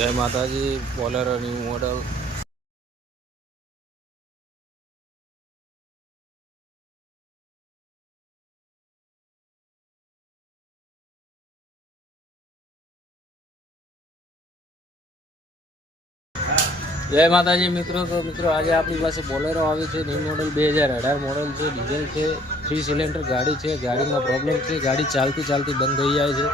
જય માતાજી. Bolero new model. જય માતાજી મિત્રો. તો મિત્રો આજે આપણી પાસે બોલેરો આવી છે ન્યૂ મોડલ 2018 મોડલ છે. ડીઝલ છે, 3 સિલિન્ડર ગાડી છે. ગાડીમાં પ્રોબ્લેમ છે, ગાડી ચાલતી બંધ થઈ જાય છે.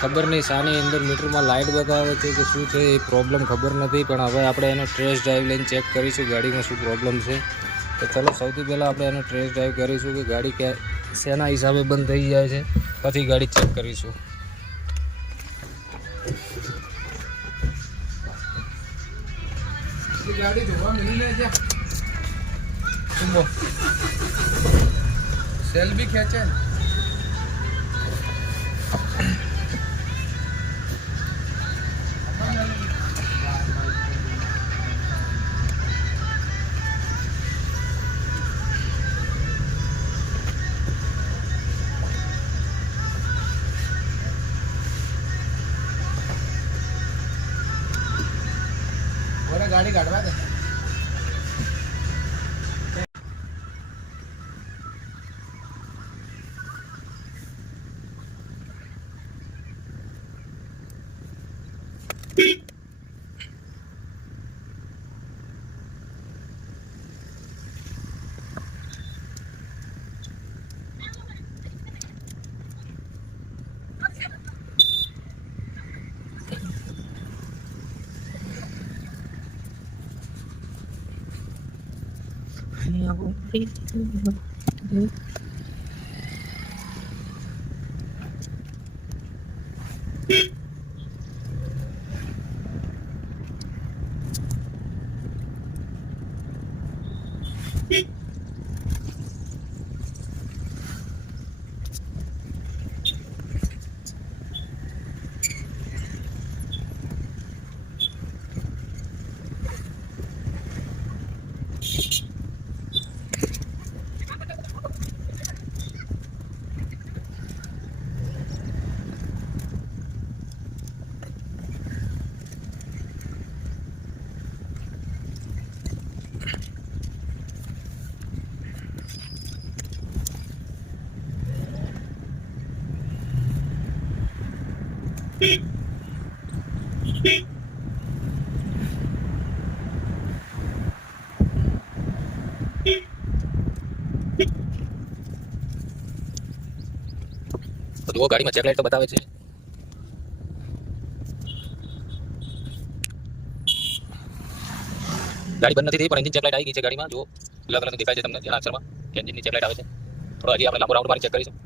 ખબર નહીં શાની અંદર મીટરમાં લાઇટ બતાવે છે કે શું છે એ પ્રોબ્લેમ ખબર નથી. પણ હવે આપણે એનો ટેસ્ટ ડ્રાઈવ લઈને ચેક કરીશું ગાડીમાં શું પ્રોબ્લેમ છે. તો ચલો સૌથી પહેલાં આપણે એનો ટેસ્ટ ડ્રાઈવ કરીશું કે ગાડી શેના હિસાબે બંધ થઈ જાય છે, પછી ગાડી ચેક કરીશું. ગાડી ધોવા મિલી છે, સેલ બી ખેંચે. ગાડી કાઢવા દે. તો જુઓ ગાડીમાં ચેક લાઈટ તો બતાવે છે. ગાડી બંધ નથી થઈ પણ એન્જિન ચેક લાઈટ આવી ગઈ છે ગાડીમાં. જુઓ લીલા કલરનું દેખાય છે તમને જેના અક્ષરમાં એન્જિનની ચેક લાઈટ આવે છે. થોડો હજી આપણે લાંબો રાઉન્ડ મારી ચેક કરીશું.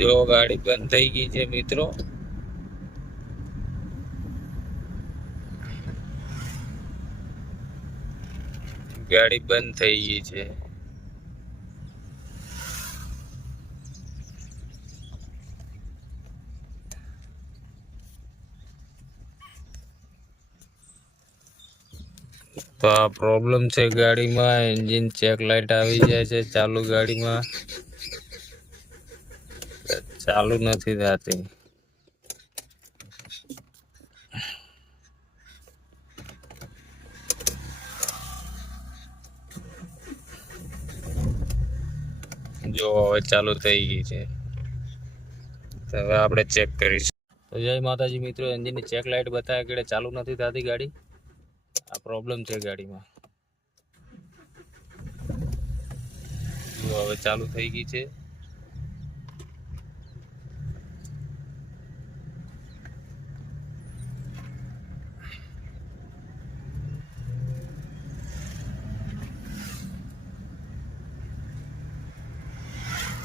જો ગાડી બંધ થઈ ગઈ છે મિત્રો. ગાડી બંધ થઈ ગઈ છે. તો આ પ્રોબ્લેમ છે ગાડીમાં. એન્જિન ચેક લાઈટ આવી જાય છે ચાલુ ગાડીમાં, ચાલુ નથી થતી. જો હવે ચાલુ થઈ ગઈ છે. તો હવે આપણે ચેક કરીશું. તો જય માતાજી મિત્રો. એન્જિનની ચેક લાઈટ બતાવે કે ચાલુ નથી થતી ગાડી. આ પ્રોબ્લેમ છે ગાડીમાં. જો હવે ચાલુ થઈ ગઈ છે.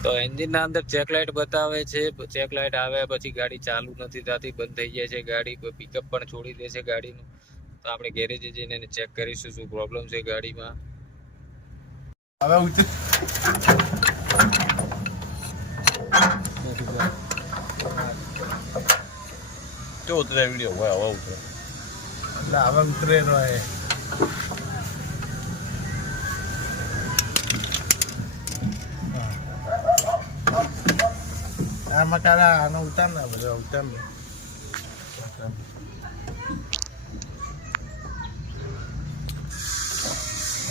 તો એન્જિનના અંદર ચેક લાઇટ બતાવે છે, ચેક લાઇટ આવે પછી ગાડી ચાલુ નથી થતી, બંધ થઈ જાય છે ગાડી, પિકઅપ પણ છોડી દે છે ગાડીનું. તો આપણે ગેરેજે જઈને એને ચેક કરીશું શું પ્રોબ્લેમ છે ગાડીમાં. હવે જો ઉતરે વિડીયો હોય હવે ઉતરે એટલે હવે ઉતરે રહે. આમાં કારા આનો ઉતાર ને બધા ઉતાર ને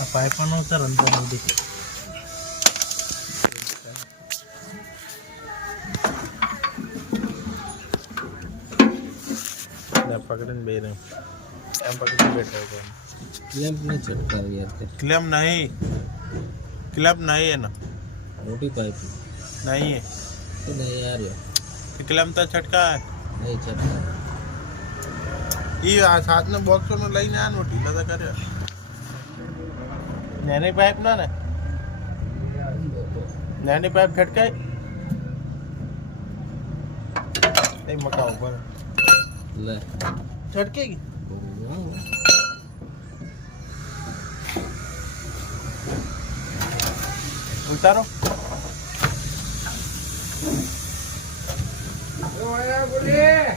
આ પાઇપ નો ઉતાર અંદર નથી. પકડીને બે ને એમ પકડીને બેઠા ક્લેમ્પ નહીં ચટકાવી યાર, ક્લેમ નહીં, ક્લેમ નહીં એનો મોટી પાઇપ નહીં તો નહીં યાર, ક્લેમ તો છટકા નહીં ચટકા. એ આ સાતનો બોક્સો નો લઈને આ નો ઢીલા તો કર્યો નાની પાઇપ ના ને નાની પાઇપ છટકાય એ મકા ઉપર લે છટકે ગઈ ઉતારો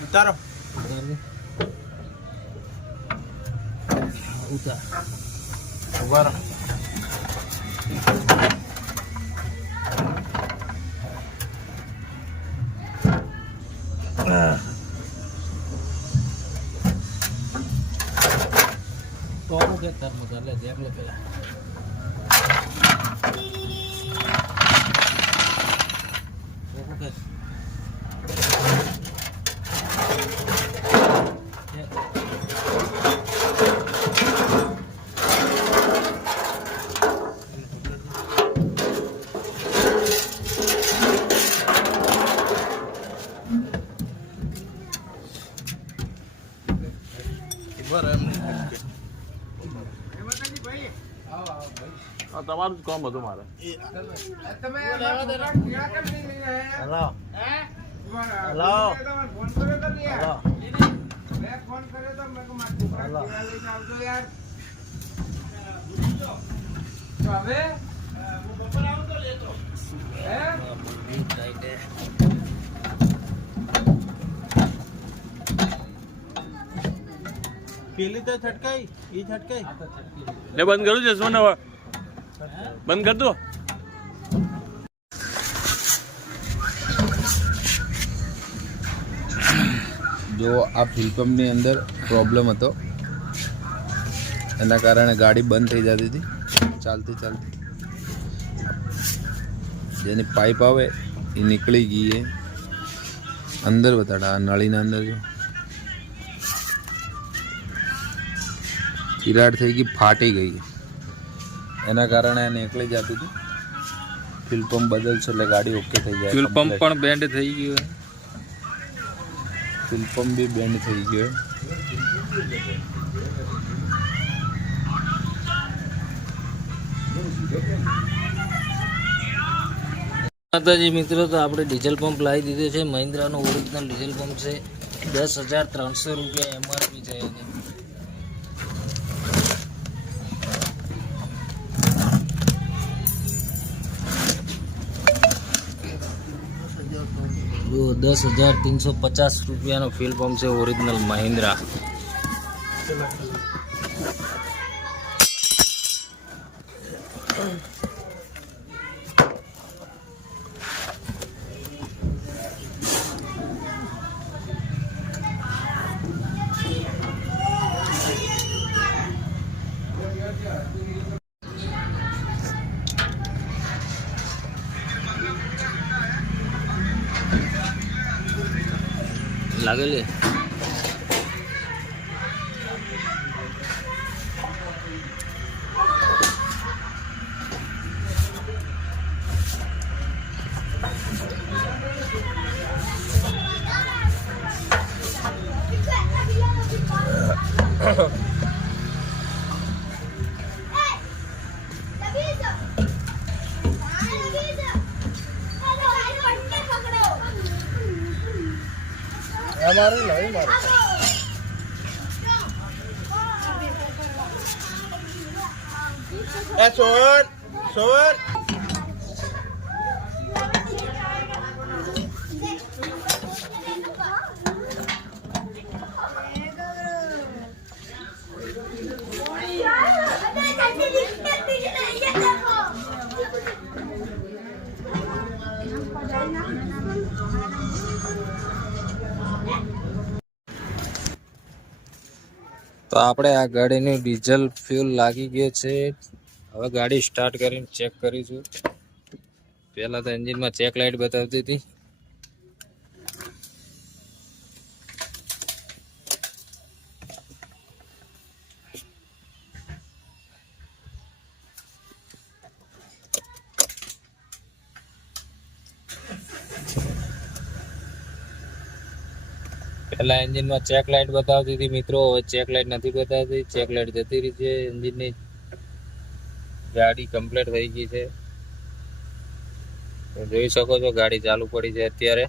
ઉતારો ઉતાર ઉભા રહો. તો હું કે તાર મગર લે જેક લે પેલા તમારું જ કામ હતું મારે. હેલો હેલો પેલી તો છટકાઈ એ છટકાઈ ને બંધ કરું છે શું હવે બંધ કર દો. જો આ ફ્યુલ પંપની અંદર પ્રોબ્લેમ હતો એના કારણે ગાડી બંધ થઈ જતી હતી ચાલતી ચાલતી. જેની પાઇપ આવે એ નીકળી ગઈ એ અંદર બતાડા આ નળીના અંદર જો તિરાડ થઈ ગઈ, ફાટી ગઈ, એના કારણે આ નીકળી જતી હતી. ફ્યુલ પંપ બદલશે એટલે ગાડી ઓકે થઈ જાય. ફ્યુલ પંપ પણ બેન્ડ થઈ ગયો, ફ્યુલ પંપ બી બેન્ડ થઈ ગયો. માતાજી મિત્રો, તો આપણે ડીઝલ પંપ લાવી દીધો છે. મહિન્દ્રાનો ઓરિજિનલ ડીઝલ પંપ છે. 10,300 રૂપિયા એમઆરપી છે એની. જો 10,350 રૂપિયાનો ફ્યુલ પંપ છે ઓરિજિનલ મહિન્દ્રા. लागेले અમારું નહીં મારું. એ સોન સોન તો આપણે આ ગાડીનું ડીઝલ ફ્યુલ લાગી ગયો છે. હવે ગાડી સ્ટાર્ટ કરીને ચેક કરીશું. પહેલા તો એન્જિનમાં ચેક લાઇટ બતાવતી હતી. પહેલા એન્જિનમાં ચેક લાઇટ બતાવતી હતી મિત્રો, હવે ચેક લાઇટ નથી બતાવતી. ચેક લાઇટ જતી રહી છે. એન્જિનની ગાડી કમ્પ્લીટ થઈ ગઈ છે. જોઈ શકો છો ગાડી ચાલુ પડી છે અત્યારે.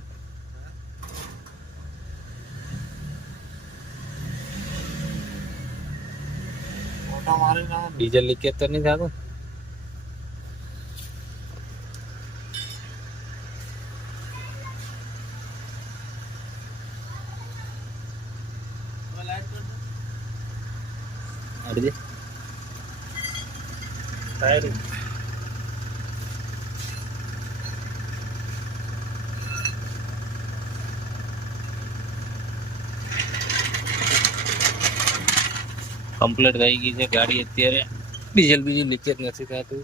ડીઝલ લીકેજ તો નહીં થતું? અડધી કમ્પ્લીટ થઈ ગઈ છે ગાડી અત્યારે. ડીઝલ બીજી લીકેજ નથી થતું.